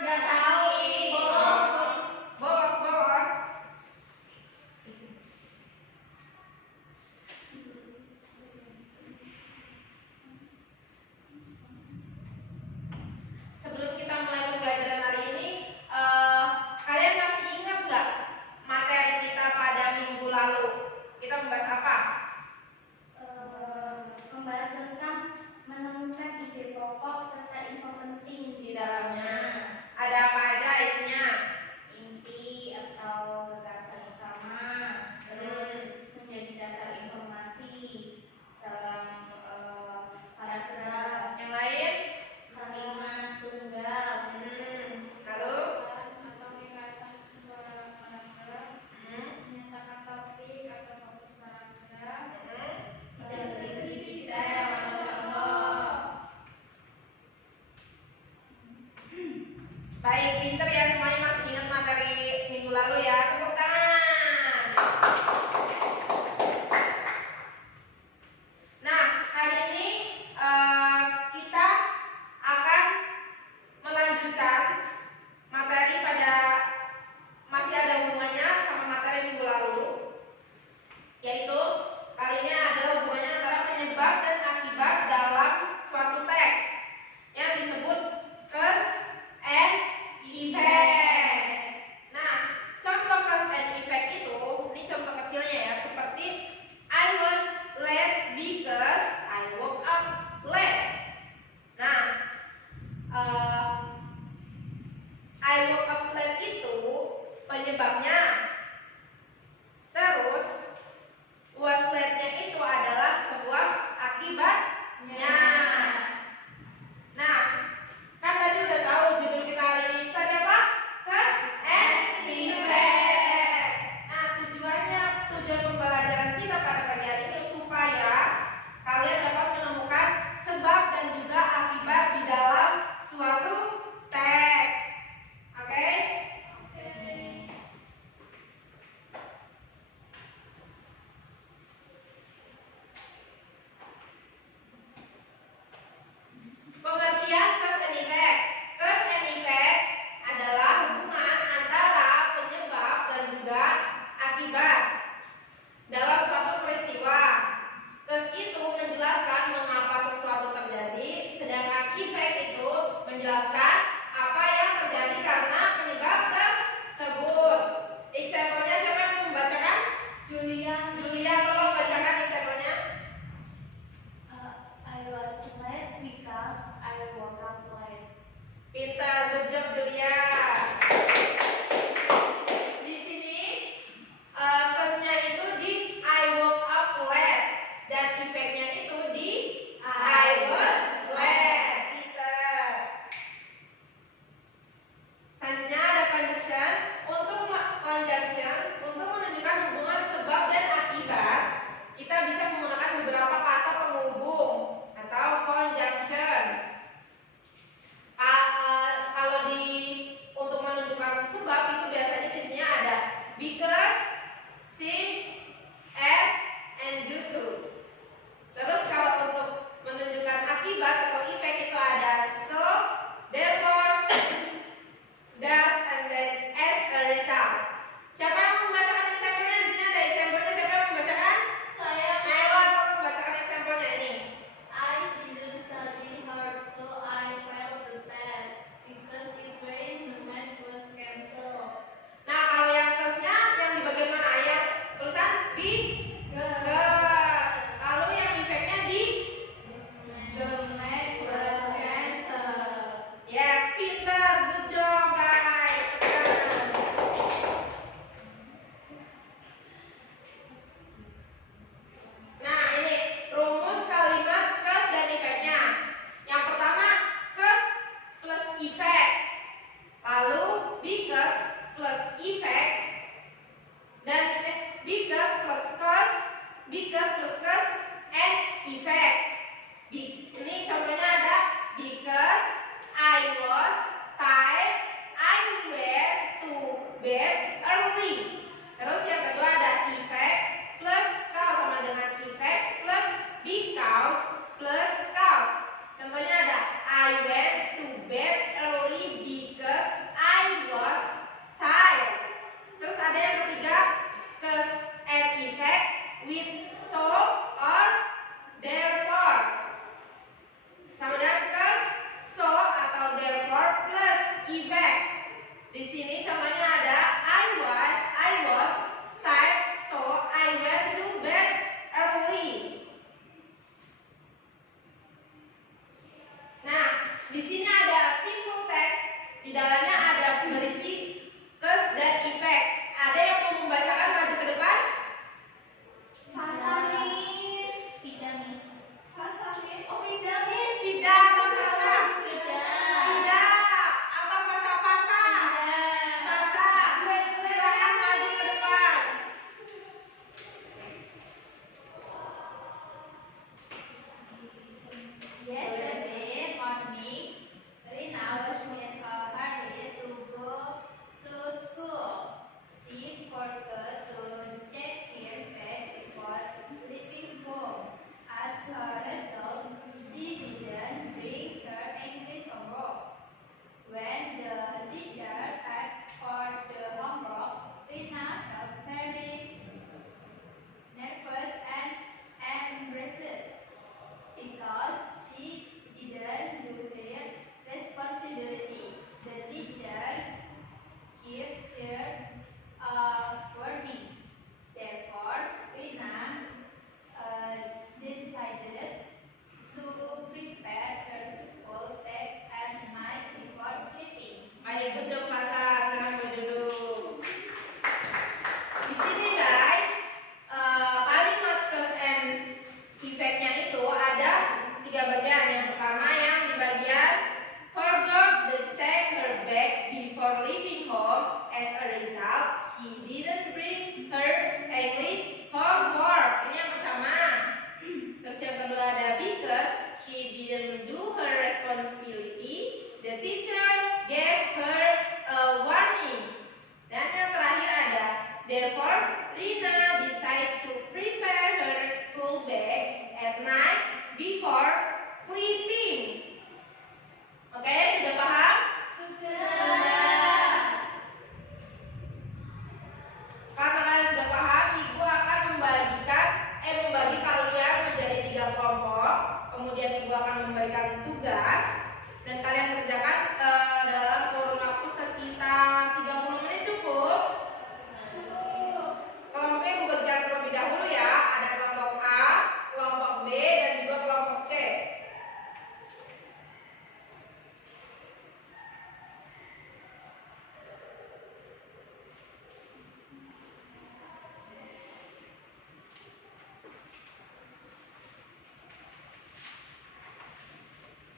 Nggak tahu. Bolos. Sebelum kita mulai pembelajaran hari ini, kalian masih ingat nggak materi kita pada minggu lalu? Kita membahas apa? Membahas tentang menemukan ide pokok serta info penting Di dalamnya ada apa aja isinya? inti atau gagasan utama, terus menjadi dasar informasi dalam paragraf, Yang lain? kalimat tunggal, Lalu? atau ringkasan sebuah paragraf, menyatakan topik atau fokus paragraf, tidak berisi detail atau contoh. Baik, pinter ya semuanya, masih ingat materi minggu lalu ya. Tepuk tangan. Nah, hari ini kita akan melanjutkan materi pada masih ada hubungannya sama materi minggu lalu, yaitu kali ini adalah hubungannya antara penyebab dan akibat dalam suatu teks yang disebut cause and effect. Nah, contoh cause and effect itu, ini contoh kecilnya ya, seperti I was late because I woke up late. Nah, I woke up late itu penyebabnya. Terus was late-nya itu adalah sebuah akibatnya. Nah, kan tadi udah tahu judul kita hari ini itu tadi apa? Cause and effect. Nah, tujuan pembelajaran kita pada pagi hari ini supaya kalian dapat menemukan sebab dan juga akibat di dalam suatu teks. Oke? Pengertian cause and effect. Cause and effect adalah hubungan antara penyebab dan juga akibat dalam suatu peristiwa. Cause itu menjelaskan mengapa sesuatu terjadi, sedangkan effect itu menjelaskan apa yang terjadi karena penyebab tersebut. Example-nya siapa yang mau membacakan? Julia, tolong bacakan example-nya. I was late because I woke up late. Pintar, good job Julia. Di sini cause-nya itu di I woke up late dan effect-nya itu di I was late. Pintar. Selanjutnya ada conjunction. Untuk menunjukkan hubungan sebab dan akibat, kita bisa menggunakan beberapa kata penghubung atau conjunction. Kalau untuk menunjukkan sebab itu biasanya cirinya ada because, since, as, and due to. Terus kalau untuk menunjukkan akibat atau effect itu ada so, therefore, thus, and then as a result. Siapa yang mau membacakan example-nya? Di sini ada example-nya. Siapa yang mau membacakan? Saya. Naila, tolong membacakan example-nya ini. I didn't study hard, so I failed the test. Because it rained, the math was cancelled. Nah, kalau yang cause-nya yang di bagian mana ayat? Tulisan because. Lalu yang effect-nya di The math was cancelled. yes, pinter, good job guys. Nah, ini rumus kalimat cause dan effect-nya. Yang pertama, cause plus effect. Lalu because plus effect. Dan because plus cause and effect. Ini contohnya ada because I was tired, I went to bed early. Terus yang kedua ada effect plus cause sama dengan effect plus because plus cause. Contohnya ada I went to bed early because Di sini contohnya ada I was tired, so I went to bed early. Nah, di sini ada simple text, di dalamnya ada berisi cause dan effect. Ada yang mau membacakan, maju ke depan? Fasa Miss. Vida Miss. Fasa Miss. Oh, Vida Miss. Vida atau fasa? Vida. Vida atau fasa-fasa? Fasa. Silakan maju ke depan. Yesterday morning, Rina was in a hurry to go to school. She forgot to check her bag before leaving home. As a result, she didn't bring her English homework. When the teacher asked for the homework, Rina felt very nervous and embarrassed because she didn't do her responsibility. The teacher gave her a warning. Therefore, Rina decided to prepare her school bag at night before sleeping. Baik, betul fasa. Sekarang berduduk. Di sini guys, kalimat cause and effect-nya itu ada 3 bagian. Yang pertama yang di bagian forgot to check her bag before leaving home. As a result, she didn't bring her English homework. Ini yang pertama. Terus yang kedua ada because she didn't do her responsibility. The teacher gave her a warning. Dan yang terakhir ada therefore Rina decided to prepare her school bag at night before sleeping. Oke, sudah paham? Sudah. Karena kalian sudah paham, Ibu akan membagi kalian menjadi 3 kelompok. Kemudian Ibu akan memberikan tugas dan kalian kerjakan dalam kurun waktu sekitar 30 menit cukup. Kelompoknya Ibu bagikan terlebih dahulu ya. Ada kelompok A, kelompok B, dan juga kelompok C.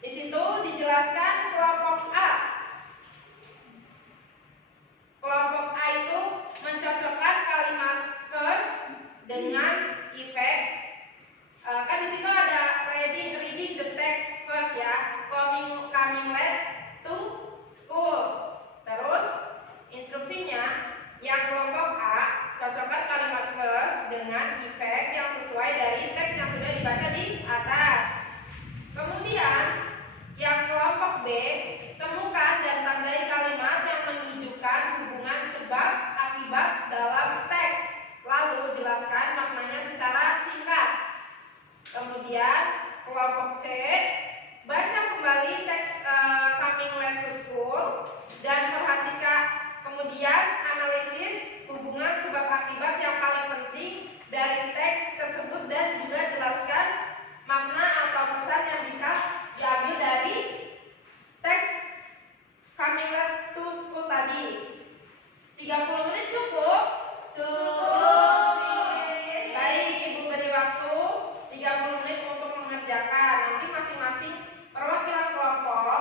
Di situ dijelaskan kelompok A. Kelompok A itu mencocokkan kalimat cause dengan effect. Kan di situ ada reading the text first ya, coming late to school. Terus instruksinya yang kelompok A cocokkan kalimat cause dengan effect yang sesuai dari teks yang sudah dibaca di atas. Kemudian yang kelompok B, temukan dan tandai kalimat yang menunjukkan hubungan sebab akibat dalam teks. Lalu jelaskan maknanya secara singkat. Kemudian kelompok C, baca kembali teks coming late to school dan perhatikan, kemudian analisis hubungan sebab akibat yang paling penting dari teks tersebut dan juga jelaskan makna atau pesan yang bisa diambil dari teks coming late to school tadi. 30 menit cukup? Cukup. Baik, Ibu beri waktu 30 menit untuk mengerjakan. Nanti masing-masing perwakilan kelompok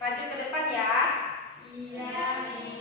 maju ke depan ya. Iya, Miss.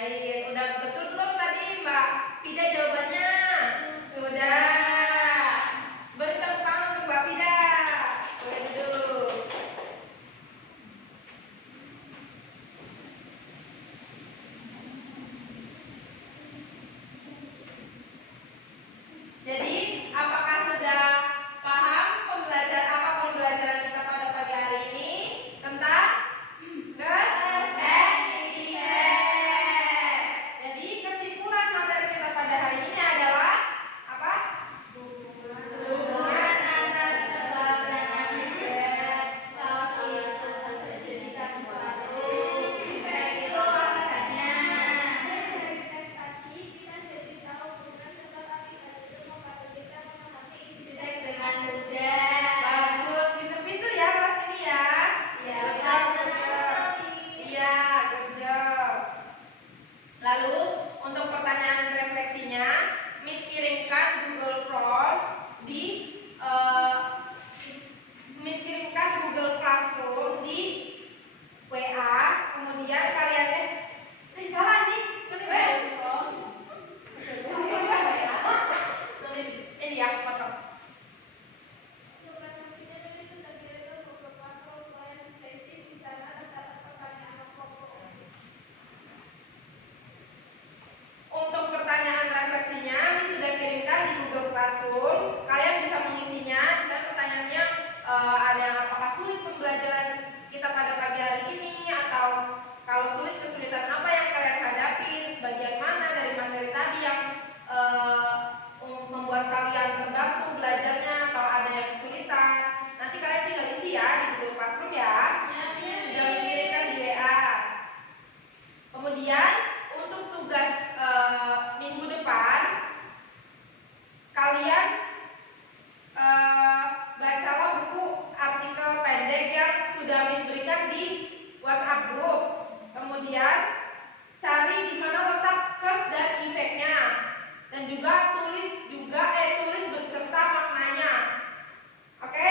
Baik, udah betul belum tadi Mbak Fida jawabannya? Sudah. Beri tepuk tangan untuk Mbak Fida. Boleh duduk. Jadi, apakah sudah paham pembelajaran kita pada pagi hari ini tentang gas and effect? Jadi, kesimpulan materi kita pada hari ini adalah apa? Hubungan antara sebab dan akibat kasus yang terjadi sesuatu. Efek itu akibatnya. Dari teks tadi kita jadi tahu hubungan sebab akibat itu membantu kita memahami isi teks dengan mudah. Bagus, pinter-pinter ya kelas ini ya. Ya, Good job, Kak. good job. Iya, good job. Lalu untuk pertanyaan refleksinya, Miss kirimkan Google Form di Miss kirimkan Google Classroom di WA. Kemudian kalian salah nih, ini ya potong. Informasinya dari sudah kirim ke Google Classroom, kalian bisa isi di sana terdapat pertanyaan pokok. Untuk pertanyaan refleksinya, Miss sudah kirimkan di Google Classroom. Kalian bisa mengisinya. Dan pertanyaannya ada yang apakah sulit pembelajaran kita pada pagi hari ini, atau kalau sulit kesulitan apa yang kalian hadapi, bagian mana dari materi tadi yang membuat kalian terbantu belajarnya, atau ada yang kesulitan. Nanti kalian tinggal isi ya di Google Classroom ya. Sudah Miss kirimkan di WA. Kemudian untuk tugas minggu depan, kalian bacalah buku artikel pendek yang sudah Miss berikan di WhatsApp group. Kemudian cari di mana letak cause dan efeknya, dan juga tulis beserta maknanya. Oke?